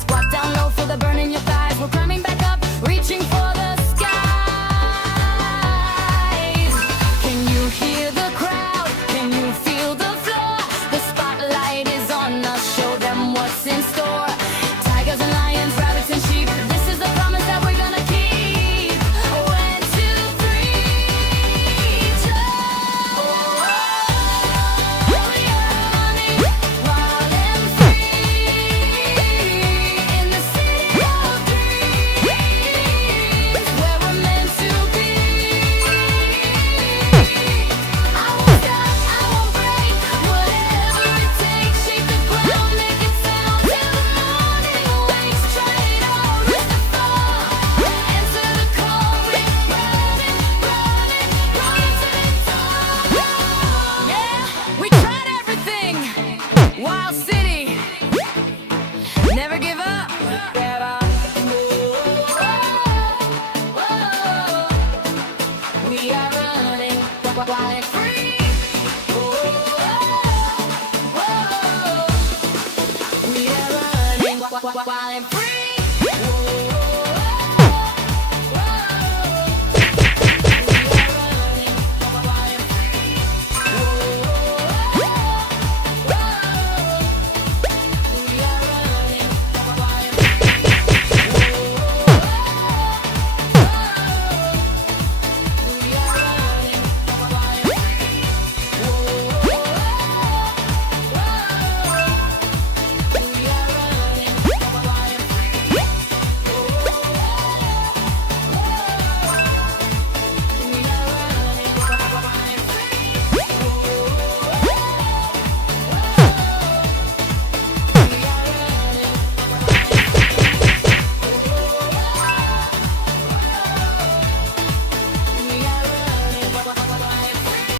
Squat down low, feel the burn in your thighs. We're climbing back up, reaching for the skies. Can you hear the crowd? Can you feel the floor? The spotlight is on us, show them what's in store. Tigers and lions, rabbits and sheep. This is the promise that we're gonna keep. 1, 2, 3, jump! We are running wild and free in the city of dreams, where we're meant to be. I won't stop, I won't break, whatever it takes. Shake the ground, make it sound till the morning wakes. Try it all, risk the fall, answer the call. We're running, running, running to the top. Yeah, we tried everything. Wild city, never give up. We are running wild and